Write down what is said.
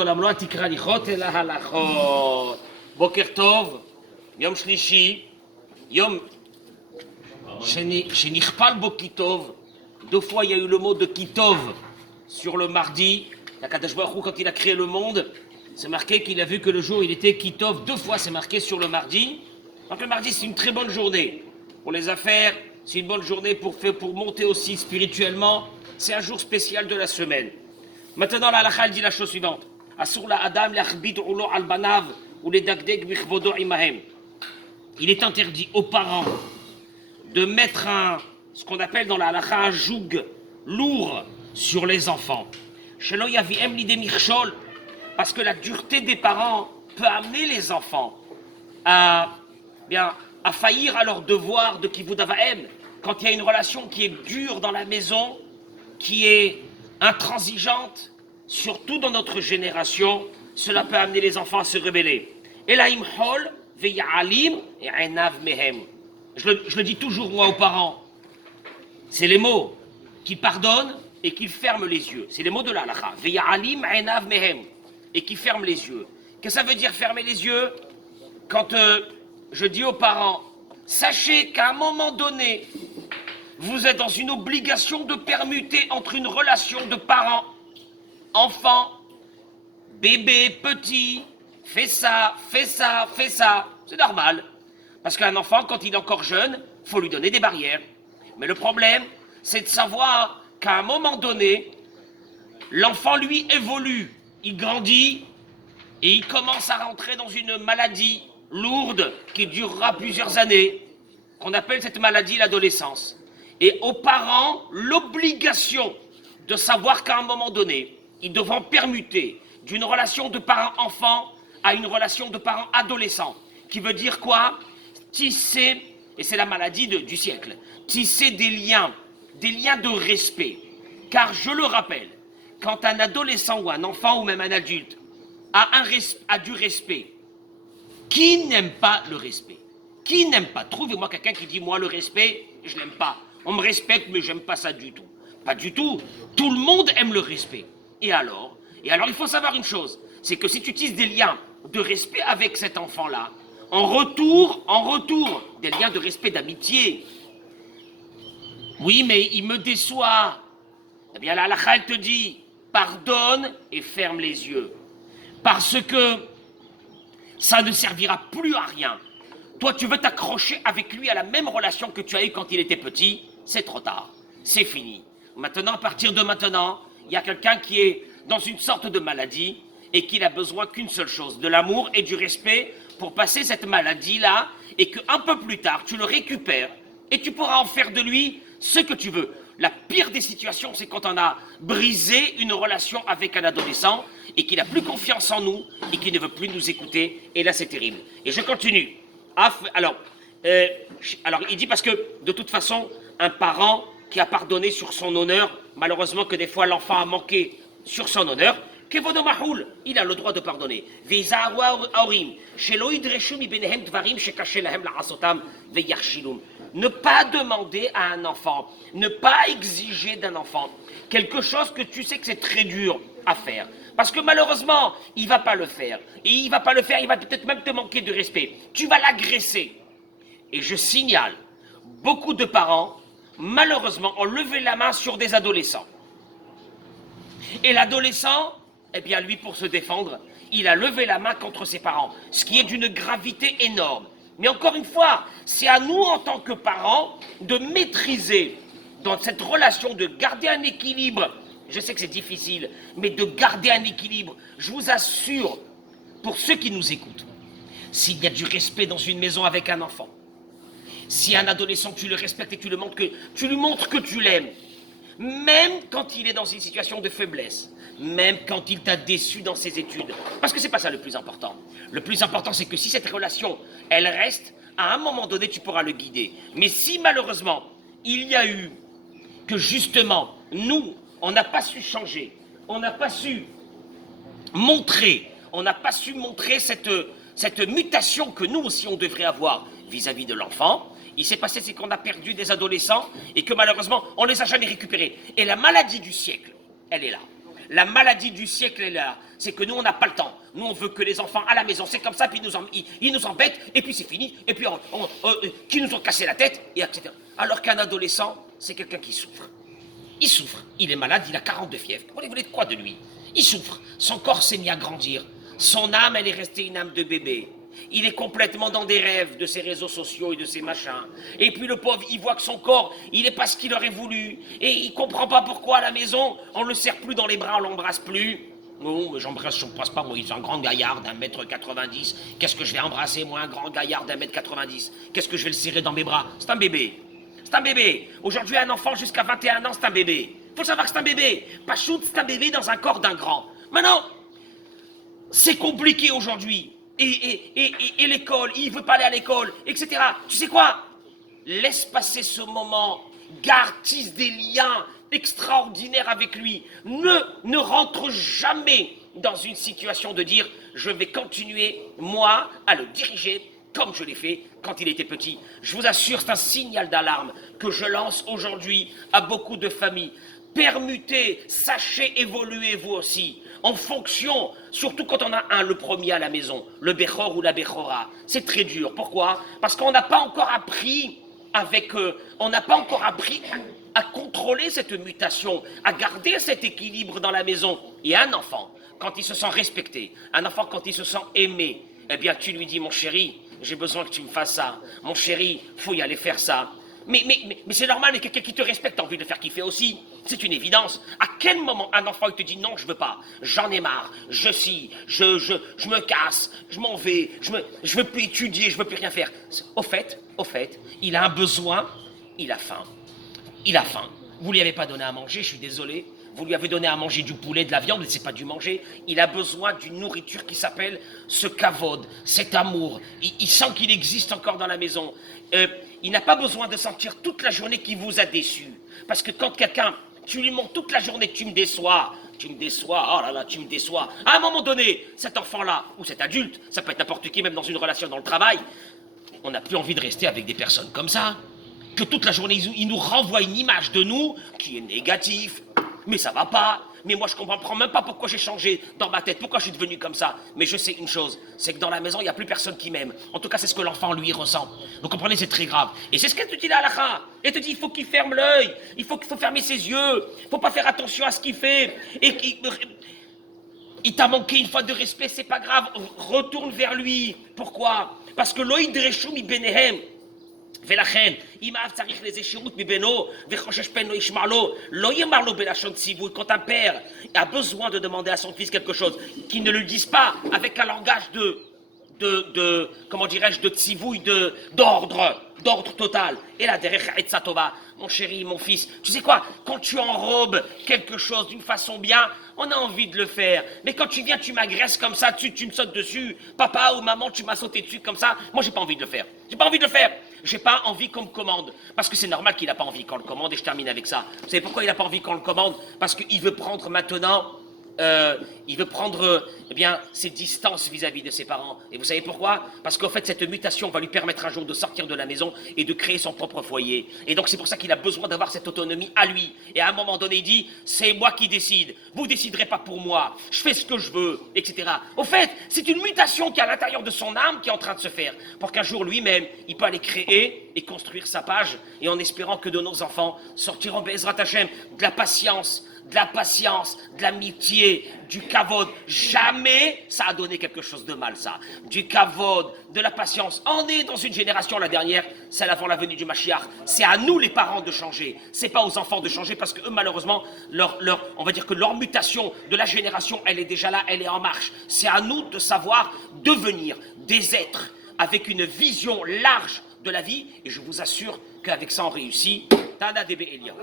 עולם לא תקרא הליכות אלא הלכות. בוקר טוב, יום שלישי, יום שנכפל בו כי טוב. Deux fois il y a eu le mot de qui tov sur le mardi. La Kadosh Baruch Hu, quand il a créé le monde, c'est marqué qu'il a vu que le jour il était qui tov. Deux fois c'est marqué sur le mardi. Donc le mardi c'est une très bonne journée pour les affaires, c'est une bonne journée pour monter aussi spirituellement. C'est un jour spécial de la semaine. Maintenant la halakha dit la chose suivante. Il est interdit aux parents de mettre ce qu'on appelle dans la halakha un joug lourd sur les enfants. Parce que la dureté des parents peut amener les enfants à faillir à leur devoir de kivud avahem. Quand il y a une relation qui est dure dans la maison, qui est intransigeante, surtout dans notre génération, cela peut amener les enfants à se rebeller. Je le dis toujours moi aux parents, c'est les mots qui pardonnent et qui ferment les yeux. C'est les mots de la halakha. Et qui ferment les yeux. Qu'est-ce que ça veut dire fermer les yeux? Quand je dis aux parents, sachez qu'à un moment donné, vous êtes dans une obligation de permuter entre une relation de parents, enfant, bébé, petit, fais ça, fais ça, fais ça. C'est normal. Parce qu'un enfant, quand il est encore jeune, il faut lui donner des barrières. Mais le problème, c'est de savoir qu'à un moment donné, l'enfant, lui, évolue. Il grandit et il commence à rentrer dans une maladie lourde qui durera plusieurs années, qu'on appelle cette maladie l'adolescence. Et aux parents, l'obligation de savoir qu'à un moment donné, ils devront permuter d'une relation de parent-enfant à une relation de parent-adolescent. Qui veut dire quoi? Tisser, et c'est la maladie du siècle, tisser des liens de respect. Car je le rappelle, quand un adolescent ou un enfant ou même un adulte a du respect, qui n'aime pas le respect? Qui n'aime pas? Trouvez-moi quelqu'un qui dit, moi le respect, je l'aime pas. On me respecte, mais j'aime pas ça du tout. Pas du tout. Tout le monde aime le respect. Et alors, il faut savoir une chose, c'est que si tu tisses des liens de respect avec cet enfant-là, en retour, des liens de respect, d'amitié. Oui, mais il me déçoit. Eh bien, la halakha, elle te dit, pardonne et ferme les yeux. Parce que ça ne servira plus à rien. Toi, tu veux t'accrocher avec lui à la même relation que tu as eue quand il était petit, c'est trop tard. C'est fini. Maintenant, à partir de maintenant, il y a quelqu'un qui est dans une sorte de maladie et qu'il a besoin qu'une seule chose, de l'amour et du respect pour passer cette maladie-là et qu'un peu plus tard, tu le récupères et tu pourras en faire de lui ce que tu veux. La pire des situations, c'est quand on a brisé une relation avec un adolescent et qu'il n'a plus confiance en nous et qu'il ne veut plus nous écouter. Et là, c'est terrible. Et je continue. Alors, il dit parce que, de toute façon, un parent qui a pardonné sur son honneur, malheureusement que des fois l'enfant a manqué sur son honneur, il a le droit de pardonner. Ne pas demander à un enfant, ne pas exiger d'un enfant quelque chose que tu sais que c'est très dur à faire. Parce que malheureusement, il ne va pas le faire. Et il ne va pas le faire, il va peut-être même te manquer de respect. Tu vas l'agresser. Et je signale, beaucoup de parents, malheureusement, ont levé la main sur des adolescents. Et l'adolescent, eh bien lui, pour se défendre, il a levé la main contre ses parents. Ce qui est d'une gravité énorme. Mais encore une fois, c'est à nous, en tant que parents, de maîtriser dans cette relation, de garder un équilibre. Je sais que c'est difficile, mais de garder un équilibre. Je vous assure, pour ceux qui nous écoutent, s'il y a du respect dans une maison avec un enfant, si un adolescent, tu le respectes et tu lui montres que tu l'aimes, même quand il est dans une situation de faiblesse, même quand il t'a déçu dans ses études, parce que c'est pas ça le plus important. Le plus important, c'est que si cette relation, elle reste, à un moment donné, tu pourras le guider. Mais si malheureusement, il y a eu que justement, nous, on n'a pas su changer, on n'a pas su montrer cette mutation que nous aussi on devrait avoir vis-à-vis de l'enfant. Il s'est passé, c'est qu'on a perdu des adolescents et que malheureusement, on ne les a jamais récupérés. Et la maladie du siècle, elle est là. La maladie du siècle est là. C'est que nous, on n'a pas le temps. Nous, on veut que les enfants à la maison, c'est comme ça, puis ils nous embêtent, et puis c'est fini, et puis qui nous ont cassé la tête, et etc. Alors qu'un adolescent, c'est quelqu'un qui souffre. Il souffre, il est malade, il a 42 fièvres. Vous voulez de quoi de lui? Il souffre, son corps s'est mis à grandir. Son âme, elle est restée une âme de bébé. Il est complètement dans des rêves de ses réseaux sociaux et de ses machins. Et puis le pauvre, il voit que son corps, il n'est pas ce qu'il aurait voulu. Et il comprend pas pourquoi à la maison, on le serre plus dans les bras, on l'embrasse plus. Non, mais je passe pas, moi, il est un grand gaillard d'1m90. Qu'est-ce que je vais embrasser, moi, un grand gaillard d'1m90? Qu'est-ce que je vais le serrer dans mes bras? C'est un bébé. C'est un bébé. Aujourd'hui, un enfant jusqu'à 21 ans, c'est un bébé. Faut savoir que c'est un bébé. Pas shoot, c'est un bébé dans un corps d'un grand. Maintenant, c'est compliqué aujourd'hui. Et l'école, il veut pas aller à l'école, etc. Tu sais quoi? Laisse passer ce moment. Garde, tisse des liens extraordinaires avec lui. Ne rentre jamais dans une situation de dire je vais continuer, moi, à le diriger comme je l'ai fait quand il était petit. Je vous assure, c'est un signal d'alarme que je lance aujourd'hui à beaucoup de familles. Permutez, sachez évoluer vous aussi, en fonction, surtout quand on a le premier à la maison, le Bechor ou la Bechora. C'est très dur. Pourquoi? Parce qu'on n'a pas encore appris on n'a pas encore appris à contrôler cette mutation, à garder cet équilibre dans la maison. Et un enfant, quand il se sent respecté, un enfant quand il se sent aimé, eh bien tu lui dis, mon chéri, j'ai besoin que tu me fasses ça. Mon chéri, faut y aller faire ça. Mais c'est normal, mais quelqu'un qui te respecte a envie de le faire kiffer aussi. C'est une évidence. À quel moment un enfant il te dit non, je veux pas, j'en ai marre, je me casse, je m'en vais, je veux plus étudier, je veux plus rien faire. Au fait, il a un besoin, il a faim. Il a faim. Vous lui avez pas donné à manger, je suis désolé. Vous lui avez donné à manger du poulet, de la viande, il ne sait pas dû manger. Il a besoin d'une nourriture qui s'appelle ce kavod, cet amour. Il sent qu'il existe encore dans la maison. Il n'a pas besoin de sentir toute la journée qu'il vous a déçu. Parce que quand quelqu'un, tu lui montres toute la journée, tu me déçois, oh là là, tu me déçois. À un moment donné, cet enfant-là, ou cet adulte, ça peut être n'importe qui, même dans une relation dans le travail, on n'a plus envie de rester avec des personnes comme ça. Que toute la journée, ils nous renvoient une image de nous qui est négative. Mais ça va pas. Mais moi, je comprends même pas pourquoi j'ai changé dans ma tête, pourquoi je suis devenu comme ça. Mais je sais une chose, c'est que dans la maison, il n'y a plus personne qui m'aime. En tout cas, c'est ce que l'enfant, lui, ressent. Donc, comprenez, c'est très grave. Et c'est ce qu'elle te dit là, Halakha. Elle te dit, il faut qu'il ferme l'œil, il faut fermer ses yeux, il faut pas faire attention à ce qu'il fait. Et il t'a manqué une fois de respect, c'est pas grave. Retourne vers lui. Pourquoi? Parce que l'oïd reshoum benehem. ולכן, אם האב צריך לאיזה שירות מבנו וחושש פן לא ישמע לו, לא יאמר לו בלשון ציווי. Quand un père a besoin de demander à son fils quelque chose, qu'il ne le dise pas avec un langage comment dirais-je, de tzivouille, d'ordre total. Et là, derrière Etzatova, mon chéri, mon fils, tu sais quoi, quand tu enrobes quelque chose d'une façon bien, on a envie de le faire. Mais quand tu viens, tu m'agresses comme ça, tu me sautes dessus, papa ou maman, tu m'as sauté dessus comme ça, moi j'ai pas envie de le faire. J'ai pas envie de le faire. J'ai pas envie qu'on me commande. Parce que c'est normal qu'il n'a pas envie qu'on le commande, et je termine avec ça. Vous savez pourquoi il n'a pas envie qu'on le commande? Parce qu'il veut prendre maintenant, eh bien, ses distances vis-à-vis de ses parents. Et vous savez pourquoi? Parce qu'en fait, cette mutation va lui permettre un jour de sortir de la maison et de créer son propre foyer. Et donc, c'est pour ça qu'il a besoin d'avoir cette autonomie à lui. Et à un moment donné, il dit, c'est moi qui décide. Vous déciderez pas pour moi. Je fais ce que je veux, etc. Au fait, c'est une mutation qui est à l'intérieur de son âme qui est en train de se faire. Pour qu'un jour, lui-même, il peut aller créer et construire sa page. Et en espérant que de nos enfants sortiront, Be'ezrat Hashem, de la patience, de l'amitié, du kavod. Jamais ça a donné quelque chose de mal, ça. Du kavod, de la patience. On est dans une génération, la dernière, celle avant la venue du Mashiach. C'est à nous, les parents, de changer. C'est pas aux enfants de changer parce que eux, malheureusement, on va dire que leur mutation de la génération, elle est déjà là, elle est en marche. C'est à nous de savoir devenir des êtres avec une vision large de la vie. Et je vous assure qu'avec ça, on réussit. Tada Debe Elia.